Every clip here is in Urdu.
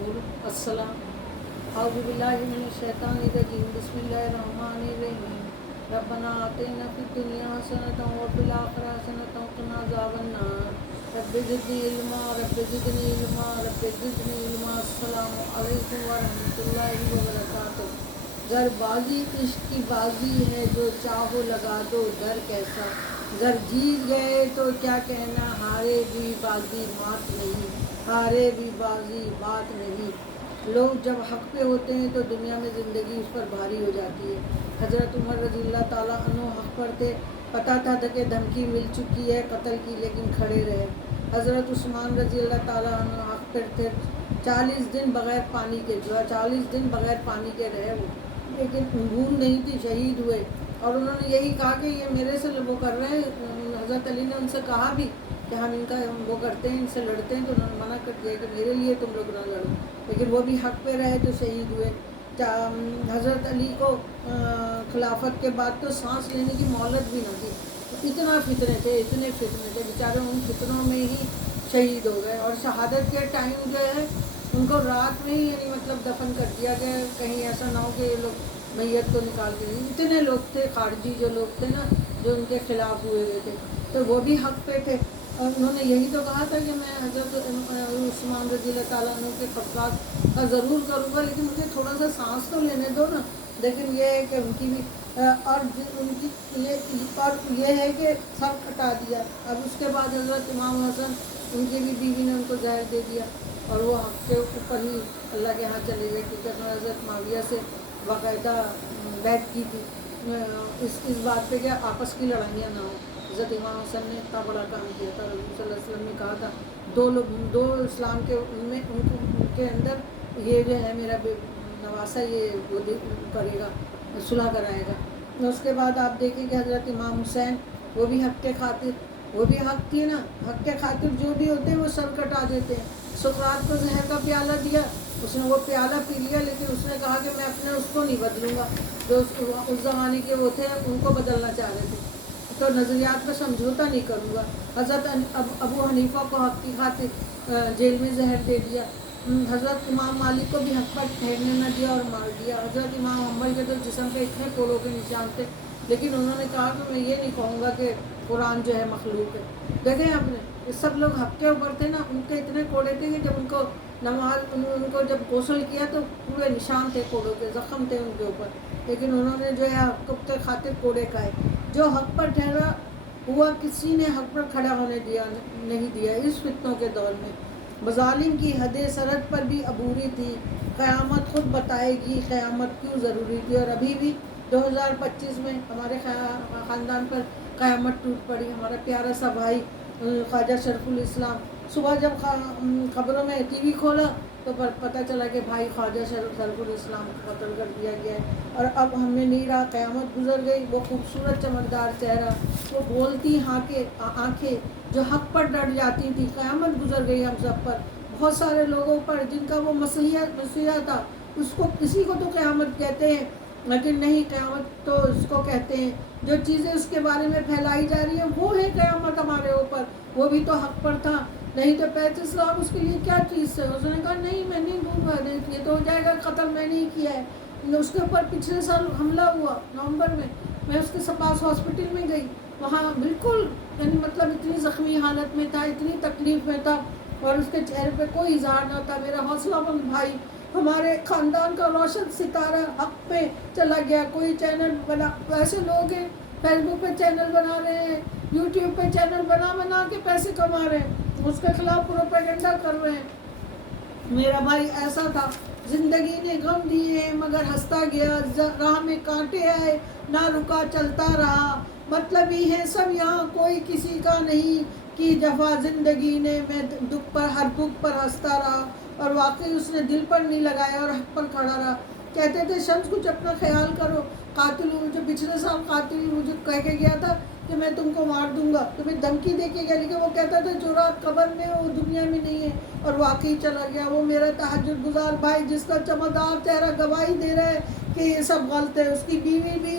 السلام اعوذ باللہ من الشیطان الرجیم بسم اللہ الرحمن الرحیم ربنا آتنا فی الدنیا حسنۃ وفی الآخرۃ حسنۃ وقنا عذاب النار رب زدنی علما رب زدنی علما رب زدنی علما السلام علیکم ورحمۃ اللہ وبرکاتہ۔ گر بازی عشق کی بازی ہے جو چاہو لگا دو در کیسا، گر جیت گئے تو کیا کہنا، ہارے بھی بازی مات نہیں، ہارے بھی بازی بات نہیں۔ لوگ جب حق پہ ہوتے ہیں تو دنیا میں زندگی اس پر بھاری ہو جاتی ہے۔ حضرت عمر رضی اللہ تعالیٰ عنہ حق پر تھے، پتہ تھا کہ دھمکی مل چکی ہے قتل کی، لیکن کھڑے رہے۔ حضرت عثمان رضی اللہ تعالیٰ عنہ حق پر تھے، 40 دن بغیر پانی کے 40 دن بغیر پانی کے رہے وہ، لیکن بھول نہیں تھی، شہید ہوئے۔ اور انہوں نے یہی کہا کہ یہ میرے سے وہ کر رہے ہیں۔ حضرت علی نے ان سے کہا بھی کہ ہم ان کا وہ کرتے ہیں، ان سے لڑتے ہیں، تو انہوں نے منع کر دیا کہ میرے لیے تم لوگ نہ لڑو، لیکن وہ بھی حق پہ رہے تو شہید ہوئے۔ حضرت علی کو خلافت کے بعد تو سانس لینے کی مہلت بھی نہ تھی، اتنا فتنے تھے، اتنے فتنے تھے، بیچارے ان فتنوں میں ہی شہید ہو گئے۔ اور شہادت کے ٹائم جو ہے ان کو رات میں ہی یعنی مطلب دفن کر دیا گیا، کہیں ایسا نہ ہو کہ یہ لوگ میت کو نکال کے اتنے لوگ تھے خارجی جو لوگ تھے نا جو ان کے خلاف ہوئے ہوئے تھے، تو وہ بھی حق پہ تھے۔ اور انہوں نے یہی تو کہا تھا کہ میں حضرت عثمان رضی اللہ تعالیٰ عنہ کے خطرات کا ضرور کروں گا، لیکن مجھے تھوڑا سا سانس تو لینے دو نا۔ لیکن یہ ہے کہ ان کی بھی اور ان کی یہ ہے کہ سر کٹا دیا۔ اب اس کے بعد حضرت امام حسن ان کی بھی بیوی نے ان کو زہر دے دیا، اور وہ حق کے اوپر ہی اللہ کے ہاں چلے گئے، کیونکہ انہوں نے حضرت معاویہ سے باقاعدہ بیعت کی تھی اس بات پہ کہ آپس کی لڑائیاں نہ ہوں۔ حضرت امام حسن نے اتنا بڑا کام کیا تھا، رسول صلی اللہ علیہ وسلم نے کہا تھا دو اسلام کے ان کے اندر یہ جو ہے میرا نواسا یہ وہ کرے گا، صلح کرائے گا۔ اس کے بعد آپ دیکھیں کہ حضرت امام حسین وہ بھی حق کے خاطر، وہ بھی حق تھی نا، حق کے خاطر جو بھی ہوتے ہیں وہ سر کٹا دیتے ہیں۔ سقراط کو زہر کا پیالہ دیا، اس نے وہ پیالہ پی لیا، لیکن اس نے کہا کہ میں اپنے اس کو نہیں بدلوں گا، جو اس زمانے کے وہ تھے ان کو بدلنا چاہ رہے تھے، تو نظریات پہ سمجھوتا نہیں کروں گا۔ حضرت ابو حنیفہ کو حق کی خاطر جیل میں زہر دے دیا۔ حضرت امام مالک کو بھی حق پر ٹھہرنے نہ دیا اور مار دیا۔ حضرت امام حنبل کے تو جسم پہ اتنے کوڑوں کے نشان تھے، لیکن انہوں نے کہا کہ میں یہ نہیں کہوں گا کہ قرآن جو ہے مخلوق ہے۔ دیکھیں آپ نے یہ سب لوگ حق کے اوپر تھے نا، ان کے اتنے کوڑے تھے کہ جب ان کو نماز ان کو جب غسل کیا تو پورے نشان تھے کوڑوں کے، زخم تھے ان کے اوپر، لیکن انہوں نے جو ہے حق کے خاطر کوڑے کھائے۔ جو حق پر ٹھہرا ہوا کسی نے حق پر کھڑا ہونے نہیں دیا اس فتنوں کے دور میں۔ مظالم کی حد سرحد پر بھی عبوری تھی، قیامت خود بتائے گی قیامت کیوں ضروری تھی۔ اور ابھی بھی 2025 میں ہمارے خاندان پر قیامت ٹوٹ پڑی۔ ہمارا پیارا سا بھائی خواجہ شرف الاسلام، صبح جب خبروں میں ٹی وی کھولا تو پتہ چلا کہ بھائی خواجہ شرف الاسلام کو قتل کر دیا گیا ہے۔ اور اب ہمیں نہیں رہا، قیامت گزر گئی، وہ خوبصورت چمکدار چہرہ، وہ بولتی آنکھیں جو حق پر ڈٹ جاتی تھی، قیامت گزر گئی ہم سب پر، بہت سارے لوگوں پر جن کا وہ مسیحا تھا، اس کو کسی کو تو قیامت کہتے ہیں، لیکن نہیں، قیامت تو اس کو کہتے ہیں جو چیزیں اس کے بارے میں پھیلائی جا رہی ہیں وہ ہے قیامت ہمارے اوپر۔ وہ بھی تو حق پر تھا، نہیں تو پیت اسلام اس کے لیے کیا چیز ہے؟ اس نے کہا نہیں میں نہیں دوں گا، نہیں یہ تو ہو جائے گا قتل، میں نہیں کیا ہے۔ اس کے اوپر پچھلے سال حملہ ہوا نومبر میں اس کے پاس ہاسپٹل میں گئی، وہاں بالکل یعنی مطلب اتنی زخمی حالت میں تھا، اتنی تکلیف میں تھا، اور اس کے چہرے پہ کوئی اظہار نہ تھا۔ میرا حوصلہ مند بھائی، ہمارے خاندان کا روشن ستارہ حق پہ چلا گیا۔ کوئی چینل بنا، ایسے لوگ ہیں فیس بک پہ چینل بنا رہے ہیں، یوٹیوب پہ چینل بنا کے پیسے کما رہے ہیں، اس کے خلاف پروپیگنڈا کر رہے ہیں۔ میرا بھائی ایسا تھا، زندگی نے غم دیے مگر ہنستا گیا، راہ میں کانٹے آئے نہ رکا چلتا رہا، مطلب ہی ہے سب یہاں کوئی کسی کا نہیں، کی جفا زندگی نے میں دکھ پر ہر دکھ پر ہنستا رہا۔ اور واقعی اس نے دل پر نہیں لگایا اور حق پر کھڑا رہا۔ کہتے تھے شمس کچھ اپنا خیال کرو، قاتل جو پچھلے سال قاتل مجھے کہہ کے گیا تھا کہ میں تم کو مار دوں گا، تمہیں دھمکی دے کے گیا، لیکن وہ کہتا تھا جو رات قبر میں وہ دنیا میں نہیں ہے، اور واقعی چلا گیا۔ وہ میرا تہجد گزار بھائی جس کا چمکدار چہرہ گواہی دے رہا ہے کہ یہ سب غلط ہے، اس کی بیوی بھی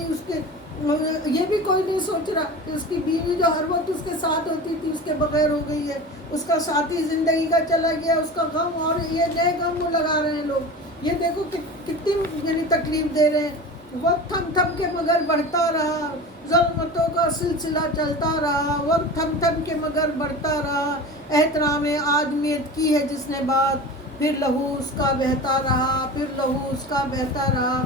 یہ بھی کوئی نہیں سوچ رہا کہ اس کی بیوی جو ہر وقت اس کے ساتھ ہوتی تھی اس کے بغیر ہو گئی ہے، اس کا ساتھی زندگی کا چلا گیا، اس کا غم، اور یہ نئے غم وہ لگا رہے ہیں لوگ۔ یہ دیکھو کتنی یعنی تکلیف دے رہے ہیں۔ وقت تھم تھم کے مگر بڑھتا رہا، ظلمتوں کا سلسلہ چلتا رہا، وقت تھم تھم کے مگر بڑھتا رہا، احترام آدمیت کی ہے جس نے بات، پھر لہو اس کا بہتا رہا، پھر لہو اس کا بہتا رہا۔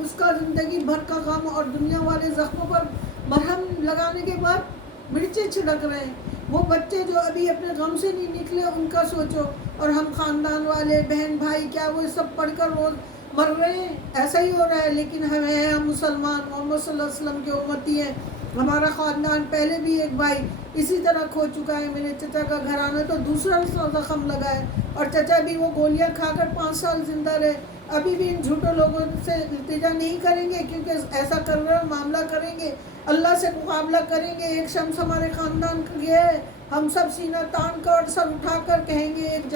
اس کا زندگی بھر کا غم، اور دنیا والے زخموں پر مرہم لگانے کے بعد مرچیں چھڑک رہے ہیں۔ وہ بچے جو ابھی اپنے غم سے نہیں نکلے ان کا سوچو، اور ہم خاندان والے بہن بھائی کیا وہ سب پڑھ کر روز مر رہے ہیں؟ ایسا ہی ہو رہا ہے۔ لیکن ہم مسلمان محمد صلی اللہ علیہ وسلم کے امتی ہیں۔ ہمارا خاندان پہلے بھی ایک بھائی اسی طرح کھو چکا ہے، میرے چچا کا گھرانہ تو دوسرا زخم لگا ہے، اور چچا بھی وہ گولیاں کھا کر 5 سال زندہ رہے۔ ابھی بھی ان جھوٹوں لوگوں سے التجا نہیں کریں گے، کیونکہ ایسا کر رہے معاملہ کریں گے، اللہ سے مقابلہ کریں گے۔ ایک شمس ہمارے خاندان کا یہ ہے، ہم سب سینہ تان کر سر اٹھا کر کہیں گے ایک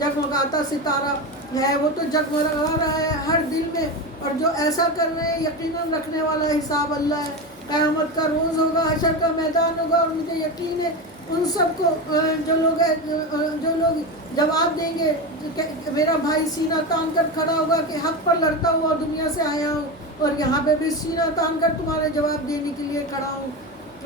جگمگاتا ستارہ ہے، وہ تو جگمگا رہا ہے ہر دل میں، اور جو ایسا کر رہے ہیں یقیناً رکھنے والا حساب اللہ ہے۔ قیامت کا روز ہوگا، حشر کا میدان ہوگا، اور مجھے یقین ہے ان سب کو جو لوگ جواب دیں گے کہ میرا بھائی سینہ تان کر کھڑا ہوگا کہ حق پر لڑتا ہوا دنیا سے آیا ہوں، اور یہاں پہ بھی سینہ تان کر تمہارے جواب دینے کے لیے کھڑا ہوں۔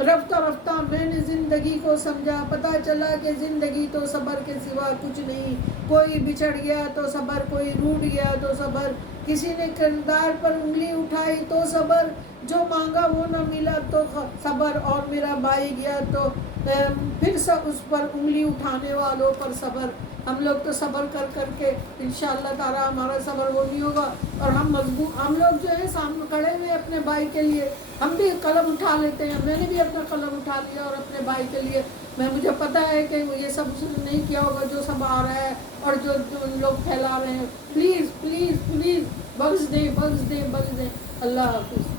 رفتہ رفتہ میں نے زندگی کو سمجھا، پتہ چلا کہ زندگی تو صبر کے سوا کچھ نہیں۔ کوئی بچھڑ گیا تو صبر، کوئی روٹ گیا تو صبر، کسی نے کردار پر انگلی اٹھائی تو صبر، جو مانگا وہ نہ ملا تو صبر، اور میرا بھائی گیا تو پھر سب اس پر انگلی اٹھانے والوں پر صبر۔ ہم لوگ تو صبر کر کر کے انشاءاللہ تعالی ہمارا صبر وہ نہیں ہوگا، اور ہم مضبوط، ہم لوگ جو ہے سامنے کھڑے ہوئے اپنے بھائی کے لیے، ہم بھی قلم اٹھا لیتے ہیں۔ میں نے بھی اپنا قلم اٹھا لیا اور اپنے بھائی کے لیے، مجھے پتہ ہے کہ یہ سب اس نے نہیں کیا ہوگا جو سب آ رہا ہے اور جو لوگ پھیلا رہے ہیں۔ پلیز پلیز پلیز بخش دیں، بخش دیں، بخش دیں۔ اللہ حافظ۔